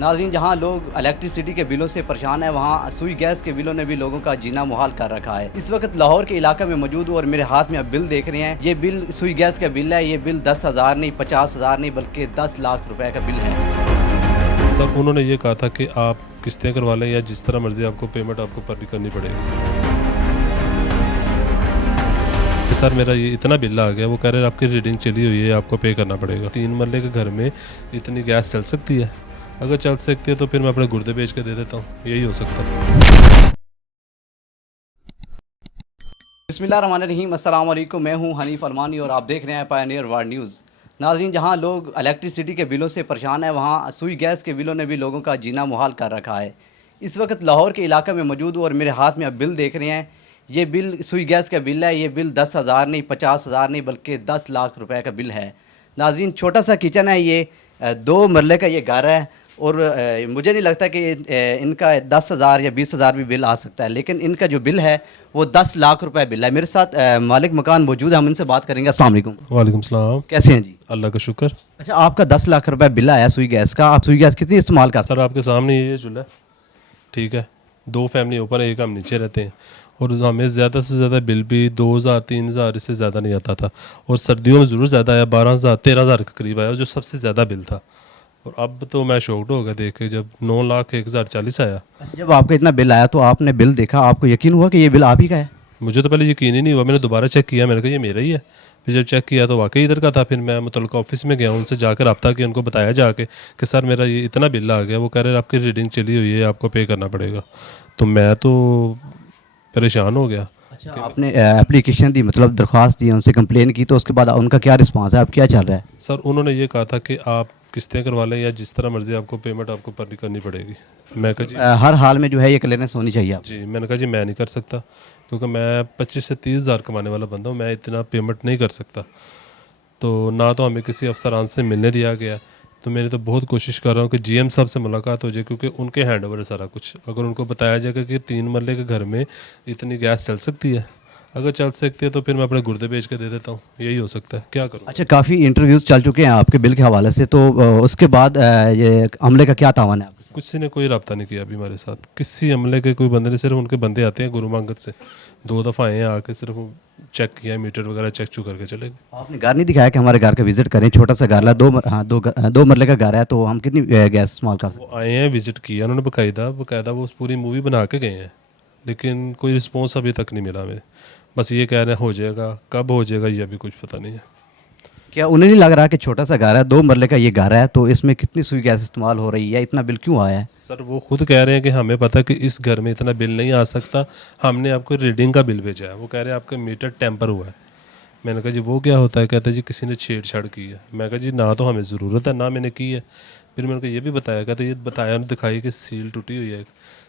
नाज़रीन, जहां लोग इलेक्ट्रिसिटी के बिलों से परेशान हैं, वहां सुई गैस के बिलों ने भी लोगों का जीना मुहाल कर रखा है। इस वक्त लाहौर के इलाके में मौजूद हूं और मेरे हाथ में आप बिल देख रहे हैं। ये बिल सुई गैस का बिल है। ये बिल 10,000 नहीं, 50,000 नहीं, बल्कि 10 लाख रुपए का बिल है। सर, उन्होंने ये कहा था कि आप किस्तें करवा लें या जिस तरह मर्जी आपको पेमेंट आपको पर करनी पड़ेगी। सर, मेरा ये इतना बिल आ गया, वो कह रहे हैं आपकी रीडिंग चली हुई है, आपको पे करना पड़ेगा। 3 मरले के घर में इतनी गैस चल सकती है? अगर चल सकती है तो फिर मैं अपने गुर्दे बेच के दे देता हूँ, यही हो सकता है। बिस्मिल्लाहिर्रहमानिर्रहीम, अस्सलाम वालेकुम। मैं हूं हनीफ अलमानी और आप देख रहे हैं पायनियर वर्ल्ड न्यूज़। नाज़रीन, जहां लोग इलेक्ट्रिसिटी के बिलों से परेशान हैं, वहां सुई गैस के बिलों ने भी लोगों का जीना मुहाल कर रखा है। इस वक्त लाहौर के इलाके में मौजूद हूं और मेरे हाथ में आप बिल देख रहे हैं। ये बिल सुई गैस का बिल है। ये बिल 10,000 नहीं, 50,000 नहीं, बल्कि 10 लाख रुपए का बिल है। नाज़रीन, छोटा सा किचन है। ये 2 मरले का ये घर है और मुझे नहीं लगता कि इनका 10,000 या 20,000 भी बिल आ सकता है, लेकिन इनका जो बिल है वो 10 लाख रुपए बिल है। मेरे साथ मालिक मकान मौजूद है, हम इनसे बात करेंगे। अस्सलाम वालेकुम। वालेकुम सलाम। कैसे हैं जी? अल्लाह का शुक्र। अच्छा, आपका 10 लाख रुपए बिल आया सुई गैस का। आप सुई गैस कितनी इस्तेमाल करते सर, आपके सामने ये चूल्हा है, ठीक है। 2 फैमिली ऊपर है, एक हम नीचे रहते हैं और हमें ज़्यादा से ज़्यादा बिल भी 2,000 3,000 इससे ज़्यादा नहीं आता था। और सर्दियों में ज़रूर ज़्यादा आया, 12,000 13,000 के करीब आया, जो सबसे ज़्यादा बिल था। और अब तो मैं शॉक्ड हो गया देख के, जब 9,01,040 आया। हैं? जब आपका इतना बिल आया तो आपने बिल देखा, आपको यकीन हुआ कि ये बिल आप ही का है? मुझे तो पहले यकीन ही नहीं हुआ। मैंने दोबारा चेक किया, मैंने कहा ये मेरा ही है। फिर जब चेक किया तो वाकई इधर का था। फिर मैं मुतल्लिका ऑफिस में गया, उनसे जाकर रब्ता किया, उनको बताया जाके कि सर मेरा ये इतना बिल आ गया। वो कह रहे हैं आपकी रीडिंग चली हुई है, आपको पे करना पड़ेगा। तो मैं तो परेशान हो गया। अच्छा, आपने एप्लीकेशन दी, मतलब दरख्वास्त दी, उनसे कंप्लेन की, तो उसके बाद उनका क्या रिस्पांस है? अब क्या चल रहा है? सर, उन्होंने ये कहा था कि आप किस्तें करवा लें या जिस तरह मर्जी आपको पेमेंट आपको पर करनी पड़ेगी। मैं कहा जी हर हाल में जो है ये क्लियरेंस होनी चाहिए आप। जी मैंने कहा जी मैं नहीं कर सकता, क्योंकि मैं 25 से 30,000 कमाने वाला बंदा हूँ, मैं इतना पेमेंट नहीं कर सकता। तो ना तो हमें किसी अफसरान से मिलने दिया गया। तो मैंने तो बहुत कोशिश कर रहा हूँ कि जीएम साहब से मुलाकात हो जाए, क्योंकि उनके हैंड ओवर है सारा कुछ। अगर उनको बताया जाएगा कि 3 मरले के घर में इतनी गैस चल सकती है, अगर चल सकती है तो फिर मैं अपने गुर्दे बेच के दे देता हूँ, यही हो सकता है। क्या करूँ? अच्छा, काफ़ी इंटरव्यूज़ चल चुके हैं आपके बिल के हवाले से, तो उसके बाद ये अमले का क्या तावन है आपके साथ? किसी ने कोई रब्ता नहीं किया अभी हमारे साथ, किसी अमले के कोई बंदे ने। सिर्फ उनके बंदे आते हैं गुरु मंगत से, 2 दफ़ा आए हैं, आके सिर्फ चेक किया, मीटर वगैरह चेक चू करके चले गए। आपने घर नहीं दिखाया कि हमारे घर का विजिट करें? छोटा सा घर है, दो मरले का घर है, तो हम कितनी गैस इस्तेमाल कर सकते वो आए हैं, विजिट किया उन्होंने, बाकायदा वो पूरी मूवी बना के गए हैं, लेकिन कोई रिस्पॉन्स अभी तक नहीं मिला हमें। बस ये कह रहे हैं हो जाएगा, कब हो जाएगा ये अभी कुछ पता नहीं है। हैं? क्या उन्हें नहीं लग रहा कि छोटा सा घर है, 2 मरले का ये घर है, तो इसमें कितनी सुई गैस इस्तेमाल हो रही है, इतना बिल क्यों आया है? सर, वो खुद कह रहे हैं कि हमें पता है कि इस घर में इतना बिल नहीं आ सकता, हमने आपको रीडिंग का बिल भेजा है। वो कह रहे हैं आपका मीटर टेम्पर हुआ है। मैंने कहा जी वो क्या होता है? कहते हैं जी किसी ने छेड़छाड़ की है। मैं कहा जी ना तो हमें ज़रूरत है, ना मैंने की है। फिर मैंने कहा ये भी बताया, कहते ये बताया उन्होंने, दिखाई कि सील टूटी हुई है,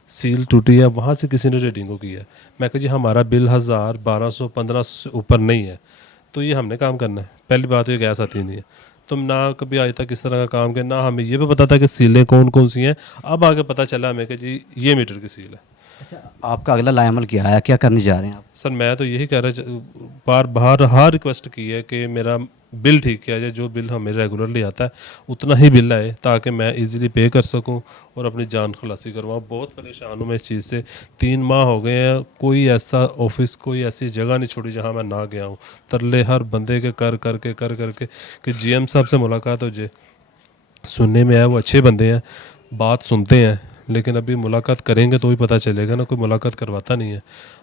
सील टूटी है, वहाँ से किसी ने रीडिंग को की है। मैं कहा जी हमारा बिल 1,000 1,200 1,500 से ऊपर नहीं है, तो ये हमने काम करना है। पहली बात ये गैस आती नहीं है, तुम ना कभी आज तक किस तरह का काम किया, ना हमें ये भी पता था कि सीलें कौन कौन सी हैं। अब आगे पता चला हमें कि जी ये मीटर की सील है। अच्छा, आपका अगला लाएमल क्या है? क्या करने जा रहे हैं आप? सर, मैं तो यही कह रहा, बार बार हर रिक्वेस्ट की है कि मेरा बिल ठीक किया जाए, जो बिल हमें रेगुलरली आता है उतना ही बिल आए, ताकि मैं इजीली पे कर सकूं और अपनी जान खलासी करवाऊँ। बहुत परेशान हूँ मैं इस चीज़ से। 3 माह हो गए हैं, कोई ऐसा ऑफिस, कोई ऐसी जगह नहीं छोड़ी जहाँ मैं ना गया हूँ। तरले हर बंदे के कर करके कि जीएम साहब से मुलाकात हो जाए। सुनने में आया वो अच्छे बंदे हैं, बात सुनते हैं, लेकिन अभी मुलाकात करेंगे तो ही पता चलेगा ना। कोई मुलाकात करवाता नहीं है।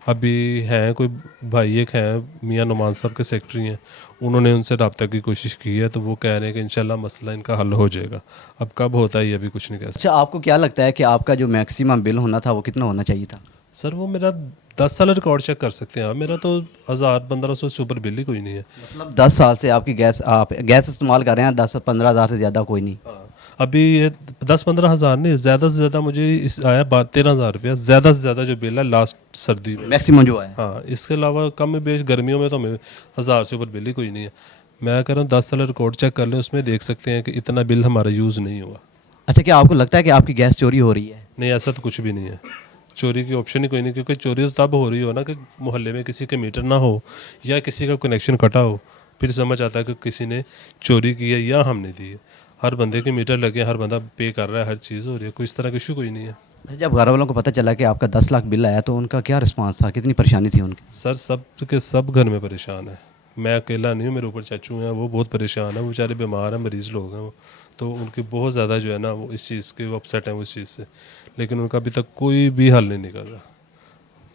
अभी हैं कोई भाई, एक हैं मियां नुमान साहब के सेक्रेटरी हैं, उन्होंने उनसे रब्ता की कोशिश की है, तो वो कह रहे हैं कि इंशाल्लाह मसला इनका हल हो जाएगा। अब कब होता है ये अभी कुछ नहीं कह सकते। अच्छा, आपको क्या लगता है कि आपका जो मैक्सिमम बिल होना था वो कितना होना चाहिए था? सर, वो मेरा 10 साल रिकॉर्ड चेक कर सकते हैं आप, मेरा तो 1,000 1,500 से ऊपर बिल ही कोई नहीं है। मतलब 10 साल से आपकी आप गैस इस्तेमाल कर रहे हैं, 10-15 हज़ार से ज़्यादा कोई नहीं? हाँ, अभी ये 10-15 हज़ार नहीं, ज़्यादा से ज़्यादा मुझे इस आया 13,000 रुपया, ज़्यादा से ज़्यादा जो बिल है लास्ट सर्दी में। मैक्सिमम जो है। हाँ, इसके अलावा कम में बेश गर्मियों में तो हमें 1,000 से ऊपर बिल ही कोई नहीं है। मैं कह रहा हूँ 10 साल रिकॉर्ड चेक कर लें, उसमें देख सकते हैं कि इतना बिल हमारा यूज़ नहीं हुआ। अच्छा, क्या आपको लगता है कि आपकी गैस चोरी हो रही है? नहीं, ऐसा तो कुछ भी नहीं है। चोरी की ऑप्शन ही कोई नहीं, क्योंकि चोरी तो तब हो रही हो ना कि मोहल्ले में किसी के मीटर ना हो या किसी का कनेक्शन कटा हो, फिर समझ आता है कि किसी ने चोरी की है या हमने दी है। हर बंदे के मीटर लगे हैं, हर बंदा पे कर रहा है, हर चीज़ हो रही है, कोई इस तरह का इशू कोई नहीं है। जब घर वालों को पता चला कि आपका 10 लाख बिल आया तो उनका क्या रिस्पांस था, कितनी परेशानी थी उनकी? सर सब के सब घर में परेशान है, मैं अकेला नहीं हूँ, मेरे ऊपर चाचू हैं, वो बहुत परेशान है, वो बेचारे बीमार हैं, मरीज़ लोग हैं वो, तो उनकी बहुत ज़्यादा जो है ना वो इस चीज़ के वो अपसेट हैं उस चीज़ से, लेकिन उनका अभी तक कोई भी हल नहीं निकल रहा।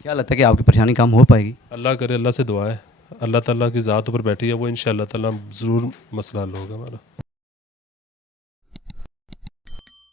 क्या लगता है कि आपकी परेशानी कम हो पाएगी? अल्लाह करे, अल्लाह से दुआ है, अल्लाह ताला की ज़ात ऊपर बैठी है, वो इंशाअल्लाह ताला ज़रूर मसला हल होगा हमारा।